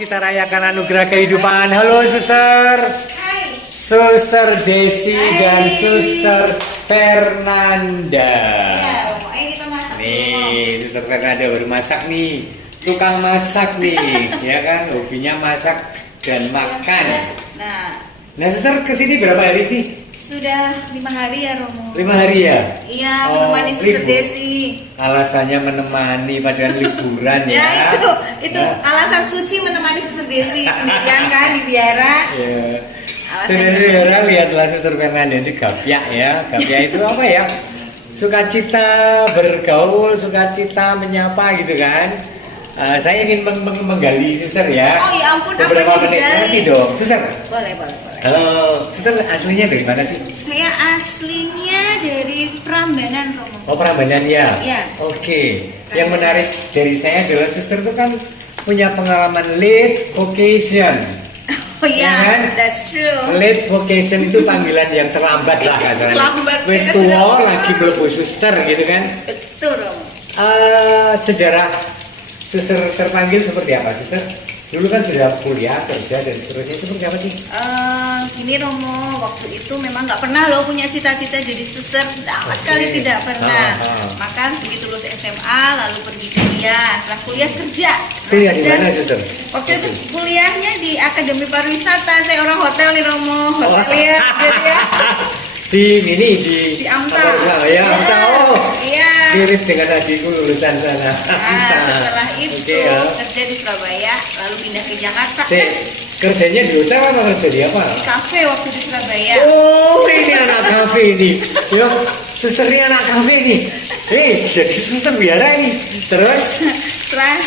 kita rayakan anugerah kehidupan. Halo suster. Hai. Suster Desi Hai. dan Suster Fernanda. Ya, ayo kita masak dulu. Nih, Suster Fernanda baru masak nih. Tukang masak nih, ya kan? Hobinya masak dan makan. Nah, suster kesini berapa hari sih? Sudah 5 hari ya, Romo. 5 hari ya? Iya, menemani Suster libur. Desi. Alasannya menemani padahal liburan ya. Ya, itu Nah. alasan suci menemani Suster Desi sendirian kan di biara. Ya. Alasannya Saudara lihatlah Suster Fernanda itu gapyak ya. Gapyak itu apa ya? Sukacita bergaul, sukacita menyapa gitu kan. Saya ingin menggali Suster ya. Oh ya ampun, beberapa apanya menit digali? nanti dong, Suster. Boleh. Halo, Suster aslinya dari mana sih? Saya aslinya dari Prambanan, Romo. Oh, Prambanan ya? Iya. Oke. Yang menarik dari saya adalah Suster itu kan punya pengalaman late vocation. Oh iya, Ya kan? that's true. Late vocation itu panggilan yang terlambat lah kasarnya. Terlambat, Wes kita tua sudah lagi mlebu suster gitu kan. Betul, Romo. Sejarah suster terpanggil seperti apa suster? Dulu kan sudah kuliah, kerja dan seterusnya, seperti apa sih? Gini Romo, waktu itu memang nggak pernah loh punya cita-cita jadi suster, sama sekali tidak pernah. Maka begitu lulus SMA lalu pergi kuliah, setelah kuliah kerja. Kuliah di kerja- mana suster? Waktu itu kuliahnya di Akademi Pariwisata, saya orang hotel nih Romo, hotelier gitu ya. Di Amta. apa, ya, Amta. Oh, Iya. mirip dengan adikku lulusan sana. Nah, setelah itu Oke, ya. kerja di Surabaya, lalu pindah ke Jakarta. Cek, kerjanya di hotel apa kerja di apa? Di kafe waktu di Surabaya. Oh, ini anak kafe ini. Yo, susternya anak kafe ini. Jadi suster biara ini. Terus? Setelah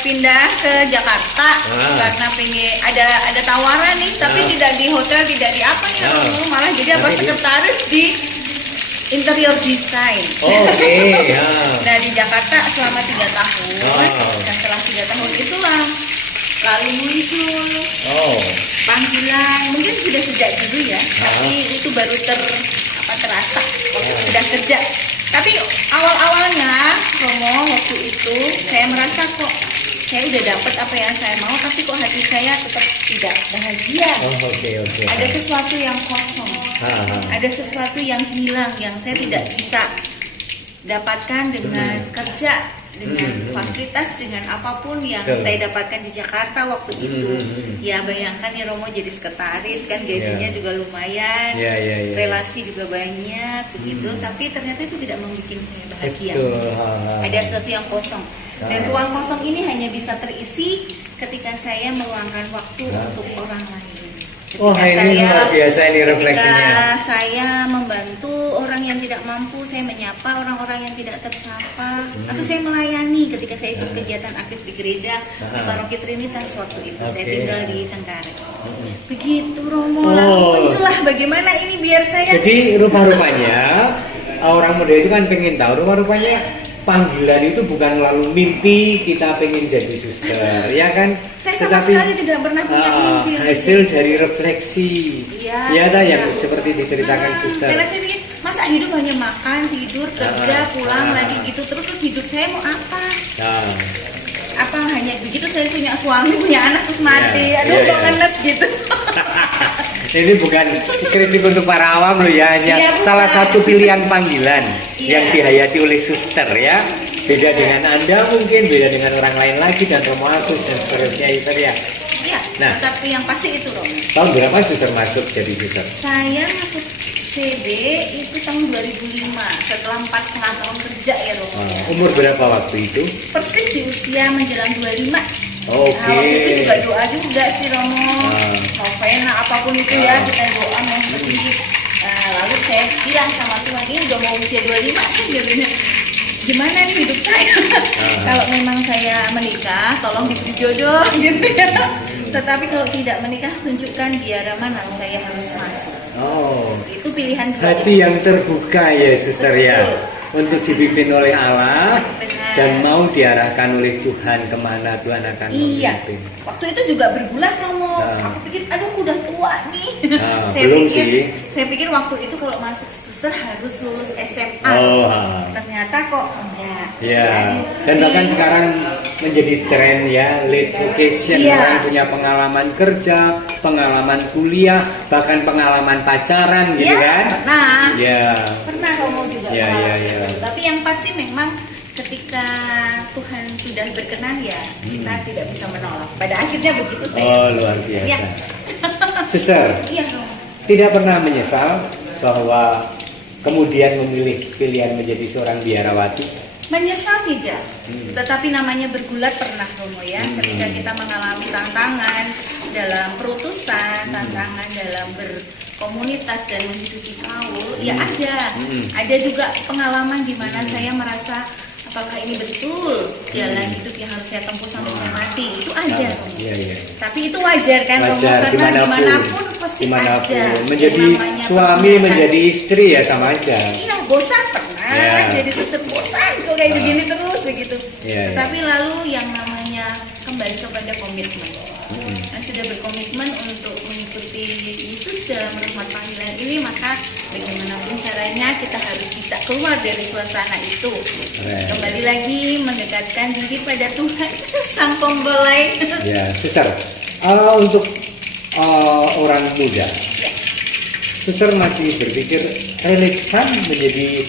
pindah ke Jakarta karena pengen ada tawaran nih, tapi tidak di hotel, tidak di apa nih, malah jadi apa sekretaris di interior design. Oke, ya. Nah di Jakarta selama 3 tahun, dan setelah 3 tahun itulah lalu muncul panggilan, mungkin sudah sejak dulu ya, tapi itu baru terasa waktu sudah kerja. Tapi awal-awalnya Romo waktu itu saya merasa kok saya udah dapat apa yang saya mau, tapi kok hati saya tetap tidak bahagia. Oke. Ada sesuatu yang kosong, ada sesuatu yang hilang yang saya tidak bisa dapatkan dengan kerja, dengan fasilitas, dengan apapun yang saya dapatkan di Jakarta waktu itu. Ya bayangkan ya Romo jadi sekretaris kan gajinya juga lumayan, relasi juga banyak begitu, tapi ternyata itu tidak membuat saya bahagia. Ada sesuatu yang kosong, dan ruang kosong ini hanya bisa terisi ketika saya meluangkan waktu untuk orang lain. Ini luar biasa ini refleksinya. Ketika saya membantu orang yang tidak mampu, saya menyapa orang-orang yang tidak tersapa, atau saya melayani ketika saya ikut kegiatan aktif di gereja di Paroki Trinitas waktu itu. Saya tinggal di Cengkareng. Begitu Romo, lalu muncullah bagaimana ini biar saya. Jadi rupa-rupanya orang muda itu kan pengen tahu, rupa-rupanya panggilan itu bukan lalu mimpi kita pengen jadi suster, ya kan? Saya sama sekali tidak pernah punya mimpi. Hasil dari refleksi, ya yang seperti diceritakan suster. Karena saya pikir, masa hidup hanya makan, tidur, kerja, pulang lagi gitu terus hidup saya mau apa? Apa hanya begitu saya punya suami, punya anak terus mati? Aduh, kok ngenes gitu. Ini bukan kritik untuk para awam loh ya, hanya salah satu pilihan panggilan yang dihayati oleh suster ya. Beda dengan Anda mungkin, beda dengan orang lain lagi, dan Romo Agus dan seterusnya itu ya. Iya, tapi yang pasti itu Romo. Tahun berapa suster masuk jadi suster? Saya masuk CB itu tahun 2005, setelah 4,5 tahun kerja ya Romo. Umur berapa waktu itu? Persis di usia menjelang 25. Oke. Nah, waktu itu juga doa juga sih Romo, novena apapun itu ya, kita doa mau petunjuk. Lalu saya bilang sama Tuhan, ini udah mau usia 25 nih, gimana nih hidup saya? Kalau memang saya menikah, tolong diberi jodoh gitu ya. Tetapi kalau tidak menikah, tunjukkan biara mana saya harus masuk. Itu pilihan Hati yang terbuka ya suster ya, untuk dipimpin oleh Allah. Benar. dan mau diarahkan oleh Tuhan kemana Tuhan akan Iya. memimpin. Waktu itu juga bergulat Romo. Nah. Aku pikir, aduh aku udah tua nih. Nah, belum sih. Saya pikir waktu itu kalau masuk suster harus lulus SMA. Oh, Ternyata kok enggak. ya. Dan bahkan sekarang menjadi tren ya, lead vocation, Iya. orang punya pengalaman kerja, pengalaman kuliah, bahkan pengalaman pacaran gitu Ya, kan? pernah. Ya. Pernah Romo juga. Ya, pengalaman ya, ya. itu. Tapi yang pasti memang ketika Tuhan sudah berkenan ya kita tidak bisa menolak. Pada akhirnya begitu saya. Oh, luar biasa. Iya. Suster, Iya Romo. tidak pernah menyesal bahwa kemudian memilih pilihan menjadi seorang biarawati? Menyesal tidak, tetapi namanya bergulat pernah Romo ya. Ketika kita mengalami tantangan dalam perutusan, tantangan dalam berkomunitas dan menghidupi kaul, ya ada juga pengalaman di mana saya merasa apakah ini betul jalan hidup yang harus saya tempuh sampai saya mati, itu ada Romo. Iya, iya. Tapi itu wajar kan Romo, Wajar, karena dimanapun pasti dimanapun. ada Menjadi yang namanya suami, pergulatan. menjadi istri ya sama aja. Iya, bosan pernah. Ya. Jadi suster bosan kok kayak begini terus begitu. Ya, ya. Tetapi lalu yang namanya kembali kepada komitmen. Nah, sudah berkomitmen untuk mengikuti Yesus dalam rahmat panggilan ini, maka bagaimanapun caranya kita harus bisa keluar dari suasana itu. Keren. Kembali lagi mendekatkan diri pada Tuhan, Sang Pembelai. Ya, suster. Untuk orang muda, Ya. suster masih berpikir relevan menjadi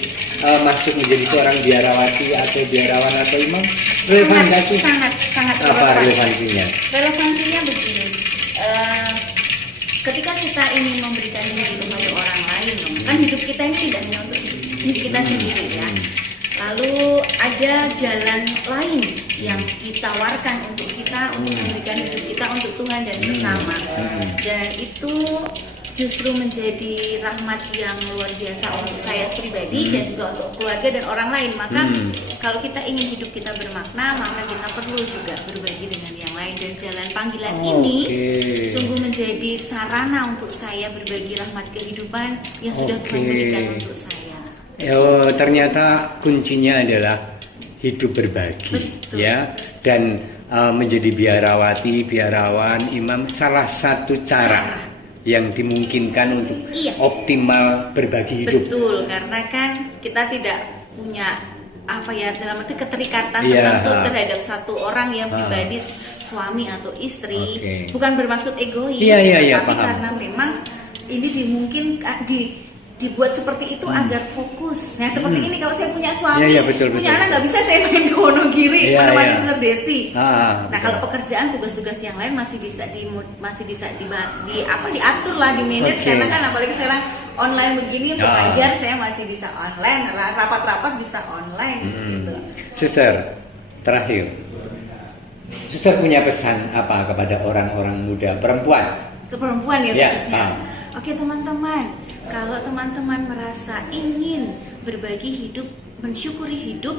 masuk menjadi seorang biarawati atau biarawan atau imam? Relevan nggak sih? sangat Apa relevan. relevansinya? Relevansinya begini, ketika kita ingin memberikan diri kepada orang lain, kan hidup kita ini tidak hanya untuk diri kita sendiri ya. Lalu ada jalan lain yang ditawarkan untuk kita untuk memberikan hidup kita untuk Tuhan dan sesama. Dan itu justru menjadi rahmat yang luar biasa untuk saya pribadi dan juga untuk keluarga dan orang lain. Maka kalau kita ingin hidup kita bermakna, maka kita perlu juga berbagi dengan yang lain. Dan jalan panggilan ini sungguh menjadi sarana untuk saya berbagi rahmat kehidupan yang sudah Tuhan berikan untuk saya. Ternyata kuncinya adalah hidup berbagi. Betul. Ya, dan menjadi biarawati, biarawan, imam salah satu cara yang dimungkinkan untuk optimal berbagi hidup. Betul, karena kan kita tidak punya dalam arti keterikatan Iya. tertentu terhadap satu orang yang pribadi, suami atau istri. Oke. Bukan bermaksud egois, Iya, tapi paham. karena memang ini dimungkinkan dibuat seperti itu agar fokus. Nah seperti ini kalau saya punya suami, Iya, betul, punya betul. anak, nggak bisa saya main ke Wonogiri Iya, menemani iya. Suster Desi. Nah, Nah kalau pekerjaan tugas-tugas yang lain masih bisa diatur lah, di manage. Oke. Karena kan apalagi sekarang online begini untuk Ya. ngajar saya masih bisa online, rapat-rapat bisa online gitu. Suster, terakhir, suster punya pesan apa kepada orang-orang muda perempuan? Ke perempuan ya Ya, khususnya. Oke teman-teman, kalau teman-teman merasa ingin berbagi hidup, mensyukuri hidup,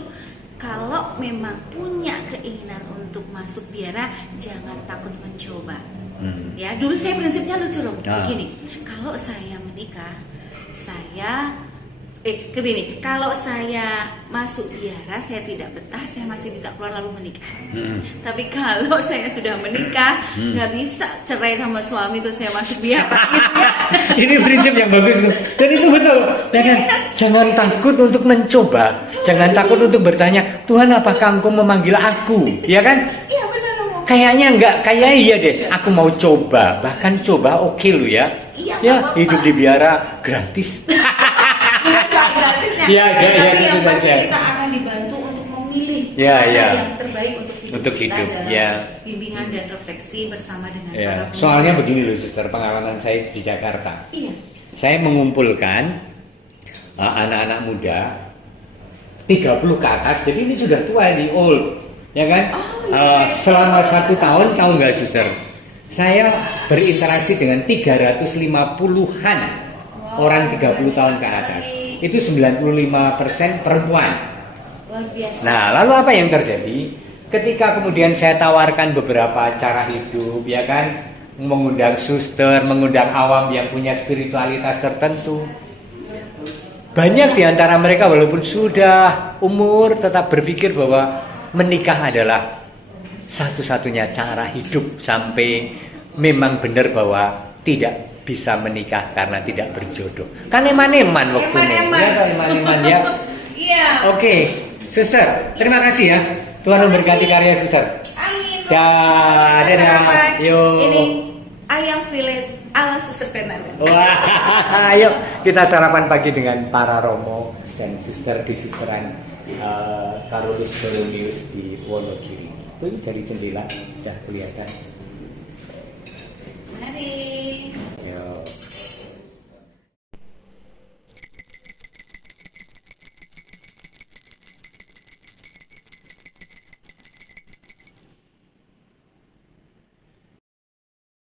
kalau memang punya keinginan untuk masuk biara, jangan takut mencoba. Ya, dulu saya prinsipnya lucu loh, begini. Kalau saya menikah, kalau saya masuk biara, saya tidak betah, saya masih bisa keluar lalu menikah. Tapi kalau saya sudah menikah, nggak bisa cerai sama suami terus saya masuk biara. Gitu ya. Ini prinsip yang bagus, Bu. Dan itu betul. Ya kan? Jangan takut untuk mencoba. Jangan takut untuk bertanya, Tuhan apakah Engkau memanggil aku? Ya kan? Iya benar Romo. Kayaknya enggak, kayak iya deh. Aku mau coba. Bahkan coba oke lu ya. Iya, Ya, nggak apa-apa. hidup di biara gratis. Bukan gratisnya, Iya, iya, tapi iya, yang iya, pasti iya. kita akan dibantu untuk memilih Iya, apa iya. yang terbaik untuk Hidup, kita dalam iya. bimbingan dan refleksi bersama dengan para Ya, pendengar. soalnya begini loh, Suster, pengalaman saya di Jakarta. Iya. Saya mengumpulkan anak-anak muda 30 ke atas, jadi ini sudah tua ini, old, ya kan? Selama 1 tahun, tahu nggak Suster? Saya berinteraksi dengan 350-an orang 30 tahun ke atas. Itu 95% perempuan. Luar biasa. Nah, lalu apa yang terjadi? Ketika kemudian saya tawarkan beberapa cara hidup, ya kan, mengundang suster, mengundang awam yang punya spiritualitas tertentu, banyak di antara mereka walaupun sudah umur tetap berpikir bahwa menikah adalah satu-satunya cara hidup sampai memang benar bahwa tidak bisa menikah karena tidak berjodoh. Kan eman-eman waktu ini. Ya, eman-eman ya. Iya. Oke, Suster, terima kasih ya. Tuhan memberkati karya Suster. Amin. Dadah. Yo. Ini ayam filet ala Suster Fernanda. Wah, ayo kita sarapan pagi dengan para Romo dan Suster di Susteran Carolus Borromeus di Wonogiri. Itu dari jendela sudah kelihatan. Mari.